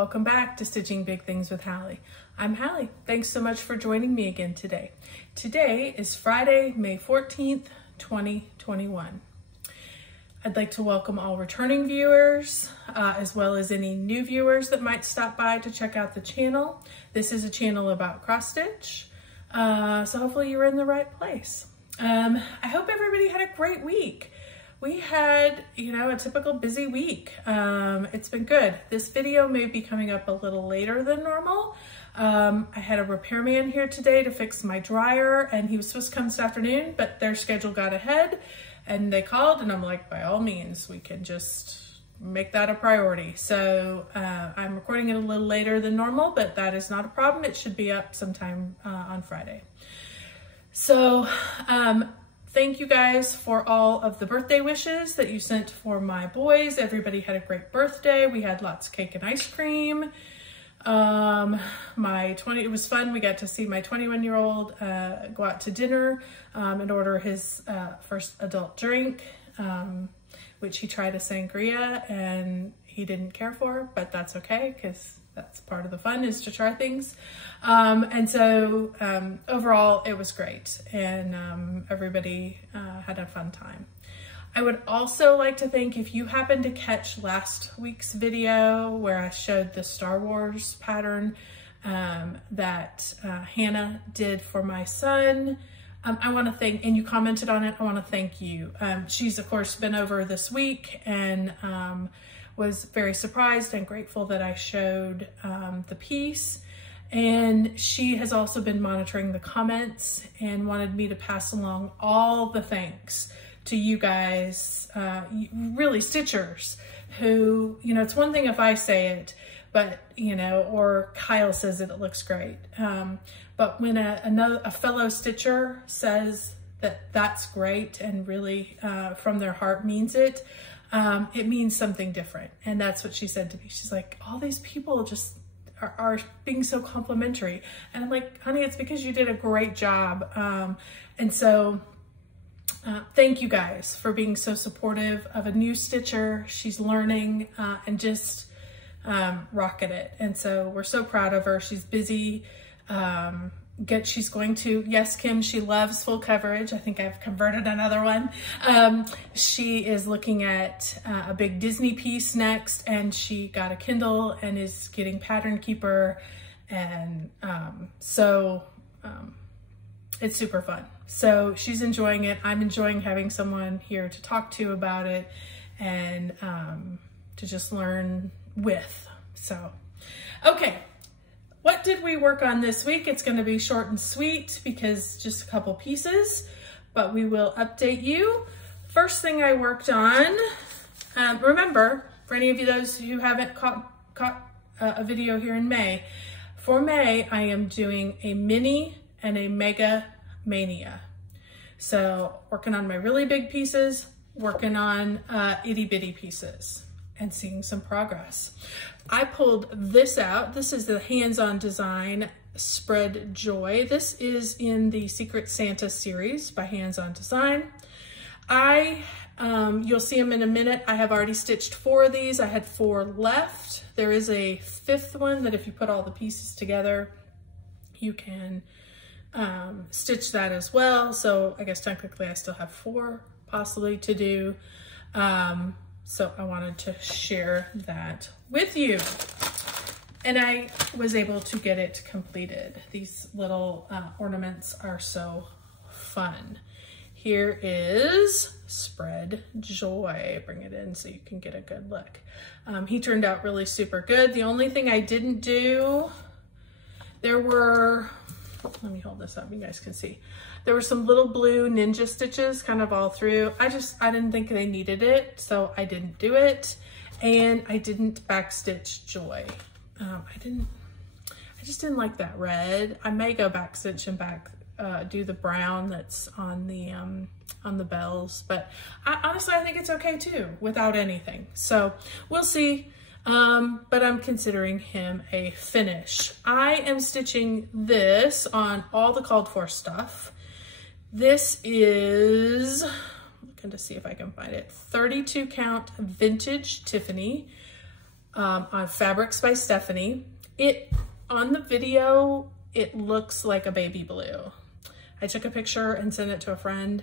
welcome back to Stitching Big Things with Hallie. I'm Hallie. Thanks so much for joining me again today. Today is Friday, May 14th, 2021. I'd like to welcome all returning viewers, as well as any new viewers that might stop by to check out the channel. This is a channel about cross stitch, so hopefully you're in the right place. I hope everybody had a great week. We had, a typical busy week. It's been good. This video may be coming up a little later than normal. I had a repairman here today to fix my dryer, and he was supposed to come this afternoon, but their schedule got ahead, and they called, and I'm like, by all means, we can just make that a priority. So I'm recording it a little later than normal, but that is not a problem. It should be up sometime on Friday. So, thank you guys for all of the birthday wishes that you sent for my boys. Everybody had a great birthday. We had lots of cake and ice cream. It was fun. We got to see my 21-year-old go out to dinner and order his first adult drink, which he tried a sangria and he didn't care for, but that's okay because that's part of the fun, is to try things. And so overall it was great, and everybody had a fun time. I would also like to thank, if you happened to catch last week's video where I showed the Star Wars pattern that Hannah did for my son, I want to thank, and you commented on it, I want to thank you. She's of course been over this week and was very surprised and grateful that I showed the piece. And she has also been monitoring the comments and wanted me to pass along all the thanks to you guys, really stitchers, who, it's one thing if I say it, but, or Kyle says it looks great. But when a fellow stitcher says that that's great and really from their heart means it, it means something different. And that's what she said to me. She's like, all these people just are being so complimentary. And I'm like, honey, it's because you did a great job. And so thank you guys for being so supportive of a new stitcher. She's learning and just rocking it. And so we're so proud of her. She's busy. She's going to, yes, Kim, she loves full coverage. I think I've converted another one. She is looking at a big Disney piece next, and she got a Kindle and is getting Pattern Keeper. And it's super fun. So she's enjoying it. I'm enjoying having someone here to talk to about it and to just learn with. So, okay. What did we work on this week? It's going to be short and sweet because just a couple pieces, but we will update you. First thing I worked on, remember, for any of you those who haven't caught a video here in May, for May I am doing a mini and a mega mania. So working on my really big pieces, working on itty bitty pieces, and seeing some progress. I pulled this out. This is the hands-on design Spread Joy. This is in the Secret Santa series by Hands On Design. You'll see them in a minute. I have already stitched 4 of these. I had 4 left. There is a 5th one that if you put all the pieces together, you can stitch that as well. So I guess technically I still have 4 possibly to do. So I wanted to share that with you. And I was able to get it completed. These little ornaments are so fun. Here is Spread Joy. Bring it in so you can get a good look. He turned out really super good. The only thing I didn't do, let me hold this up, you guys can see. There were some little blue ninja stitches kind of all through. I didn't think they needed it, so I didn't do it. And I didn't backstitch Joy. I just didn't like that red. I may go backstitch and do the brown that's on the bells, but honestly, I think it's okay too, without anything. So we'll see. But I'm considering him a finish. I am stitching this on all the called for stuff. This is, looking to see if I can find it, 32 count vintage Tiffany. on Fabrics by Stephanie. On the video, it looks like a baby blue. I took a picture and sent it to a friend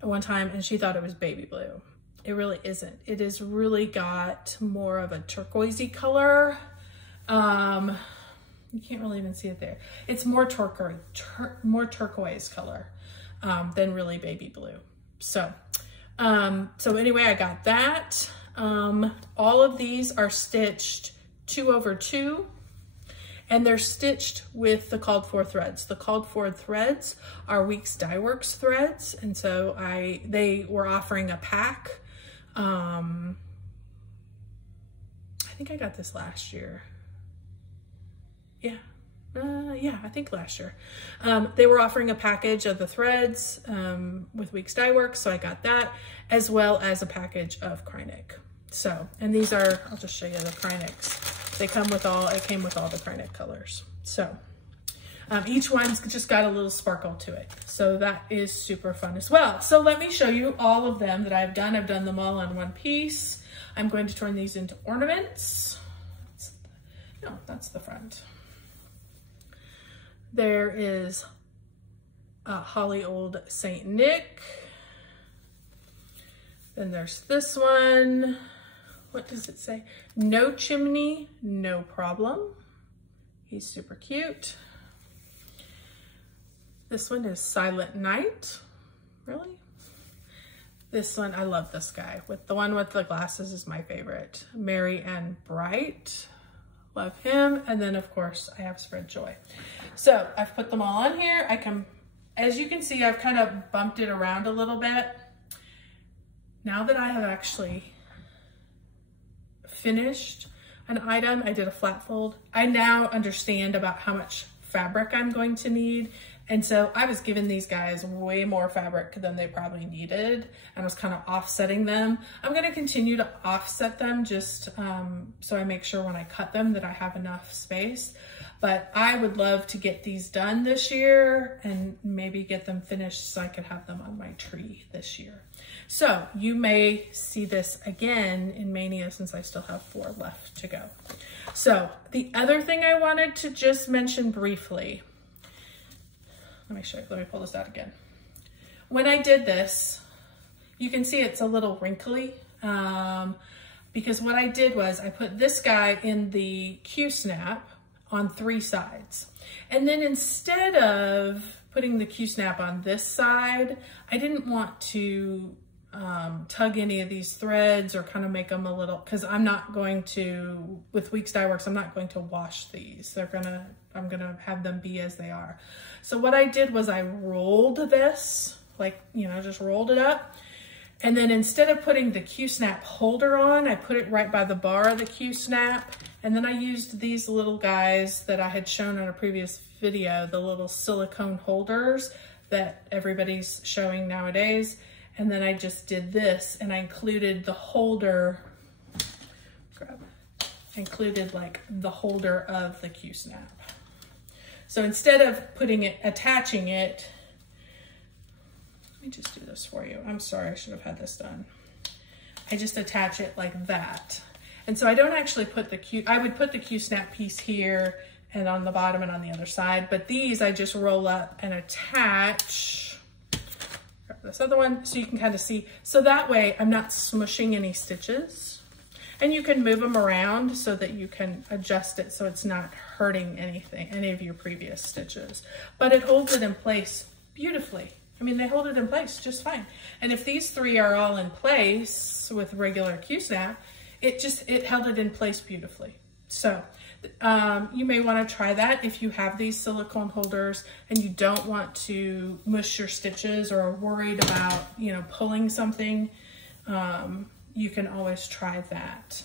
one time and she thought it was baby blue. It really isn't. It has really got more of a turquoisey color. You can't really even see it there. It's more turquoise color than really baby blue. So anyway, I got that. All of these are stitched 2/2. And they're stitched with the called for threads. The called for threads are Weeks Dye Works threads. And so they were offering a pack. I think I got this last year. Yeah, I think last year. They were offering a package of the threads with Weeks Dye Works. So I got that, as well as a package of Krynic. So, and these are, I'll just show you the Krynics. It came with all the Krynic colors. So each one's just got a little sparkle to it. So that is super fun as well. So let me show you all of them that I've done. I've done them all on one piece. I'm going to turn these into ornaments. No, that's the front. There is a Holly Old Saint Nick. Then there's this one. What does it say? No chimney, no problem. He's super cute. This one is Silent Night. Really? This one, I love this guy. The one with the glasses is my favorite. Merry and Bright. Love him. And then of course I have Spread Joy. So I've put them all on here. As you can see, I've kind of bumped it around a little bit. Now that I have actually finished an item, I did a flat fold. I now understand about how much fabric I'm going to need. And so I was giving these guys way more fabric than they probably needed. And I was kind of offsetting them. I'm gonna continue to offset them just so I make sure when I cut them that I have enough space. But I would love to get these done this year and maybe get them finished so I could have them on my tree this year. So you may see this again in Mania since I still have 4 left to go. So the other thing I wanted to just mention briefly, let me pull this out again. When I did this, you can see it's a little wrinkly because what I did was I put this guy in the Q-snap on 3 sides. And then instead of putting the Q-snap on this side, I didn't want to tug any of these threads or kind of make them a little, because I'm not going to, with Weeks Dye Works, I'm not going to wash these. I'm gonna have them be as they are. So what I did was I rolled this, just rolled it up. And then instead of putting the Q-snap holder on, I put it right by the bar of the Q-snap. And then I used these little guys that I had shown on a previous video, the little silicone holders that everybody's showing nowadays. And then I just did this and I included the holder, like the holder of the Q-snap. So instead of attaching it, let me just do this for you. I'm sorry, I should have had this done. I just attach it like that. And so I don't actually put I would put the Q-snap piece here and on the bottom and on the other side, but these I just roll up and attach this other one so you can kind of see. So that way I'm not smushing any stitches, and you can move them around so that you can adjust it so it's not hurting any of your previous stitches, but it holds it in place beautifully. I mean, they hold it in place just fine. And if these 3 are all in place with regular Q-snap, it held it in place beautifully. So you may want to try that if you have these silicone holders and you don't want to mush your stitches or are worried about, pulling something. You can always try that,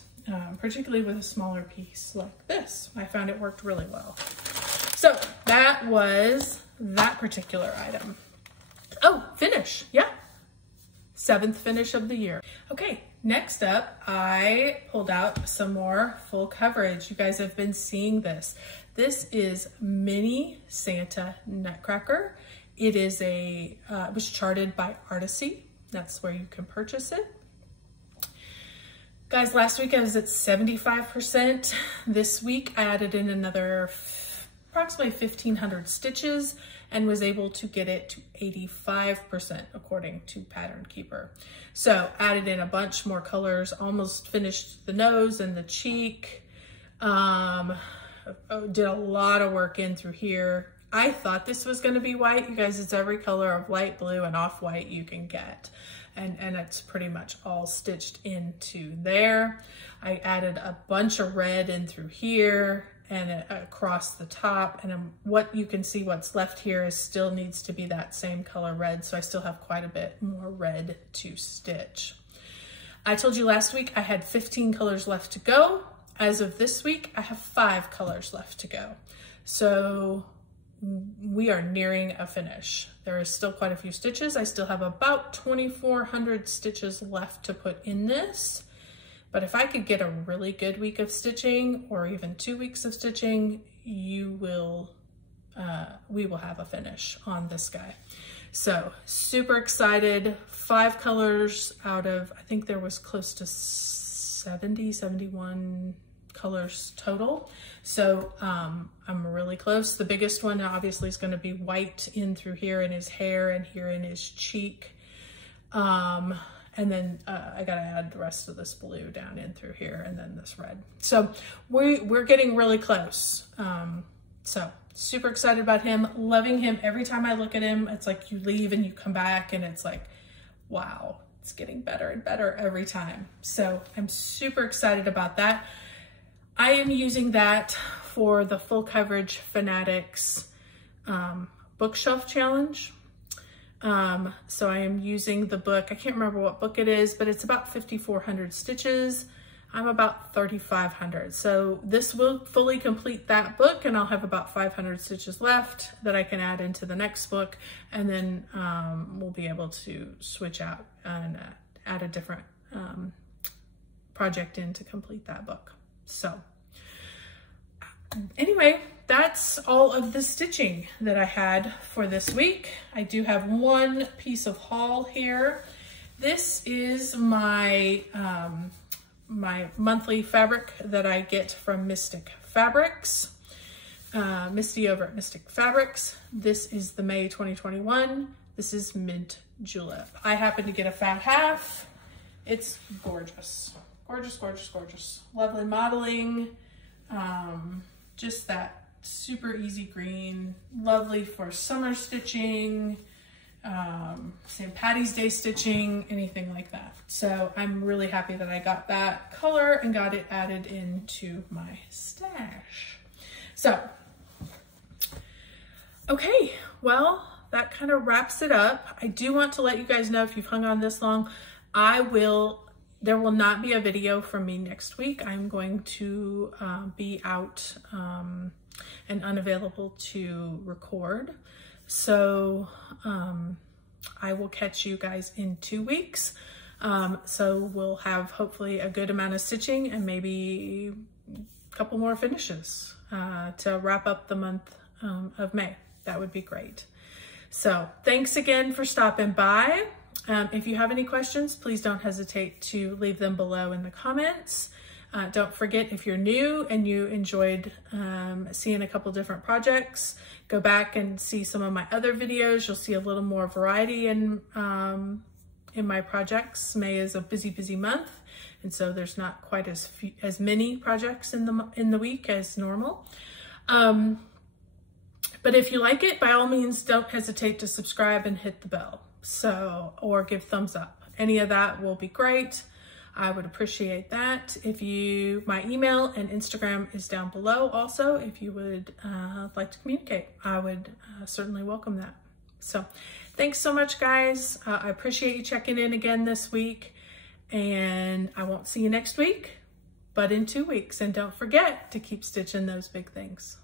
particularly with a smaller piece like this. I found it worked really well. So that was that particular item. Oh, finish, yeah. 7th finish of the year. Okay, next up, I pulled out some more full coverage. You guys have been seeing this. This is Mini Santa Nutcracker. It is it was charted by Artecy. That's where you can purchase it. Guys, last week I was at 75%. This week I added in another approximately 1,500 stitches and was able to get it to 85% according to Pattern Keeper. So added in a bunch more colors, almost finished the nose and the cheek. Did a lot of work in through here. I thought this was gonna be white. You guys, it's every color of light blue and off-white you can get. And it's pretty much all stitched into there. I added a bunch of red in through here and across the top. And what you can see what's left here is still needs to be that same color red. So I still have quite a bit more red to stitch. I told you last week I had 15 colors left to go. As of this week, I have 5 colors left to go. So we are nearing a finish. There is still quite a few stitches. I still have about 2,400 stitches left to put in this. But if I could get a really good week of stitching or even 2 weeks of stitching, we will have a finish on this guy. So super excited. 5 colors out of, I think there was close to 70, 71 colors total. So I'm really close. The biggest one obviously is going to be white in through here in his hair and here in his cheek. And then I got to add the rest of this blue down in through here and then this red. So we're getting really close. So super excited about him, loving him. Every time I look at him, it's like you leave and you come back and it's like, wow, it's getting better and better every time. So I'm super excited about that. I am using that for the Full Coverage Fanatics bookshelf challenge. So I am using the book, I can't remember what book it is, but it's about 5,400 stitches. I'm about 3,500. So this will fully complete that book and I'll have about 500 stitches left that I can add into the next book. And then we'll be able to switch out and add a different project in to complete that book. So anyway, that's all of the stitching that I had for this week. I do have one piece of haul here. This is my my monthly fabric that I get from Mystic Fabrics. Misty over at Mystic Fabrics. This is the May 2021. This is Mint Julep. I happen to get a fat half. It's gorgeous. Gorgeous, gorgeous, gorgeous. Lovely modeling. Just that super easy green. Lovely for summer stitching. St. Patty's Day stitching, anything like that. So I'm really happy that I got that color and got it added into my stash. So, okay, well, that kind of wraps it up. I do want to let you guys know, if you've hung on this long, there will not be a video from me next week. I'm going to be out and unavailable to record. So I will catch you guys in 2 weeks. So we'll have hopefully a good amount of stitching and maybe a couple more finishes to wrap up the month of May. That would be great. So thanks again for stopping by. If you have any questions, please don't hesitate to leave them below in the comments. Don't forget, if you're new and you enjoyed seeing a couple different projects, go back and see some of my other videos. You'll see a little more variety in my projects. May is a busy, busy month, and so there's not quite as many projects in the week as normal. But if you like it, by all means, don't hesitate to subscribe and hit the bell. Or give thumbs up. Any of that will be great. I would appreciate that. My email and Instagram is down below also. If you would like to communicate, I would certainly welcome that. So thanks so much, guys. I appreciate you checking in again this week, and I won't see you next week, but in 2 weeks. And don't forget to keep stitching those big things.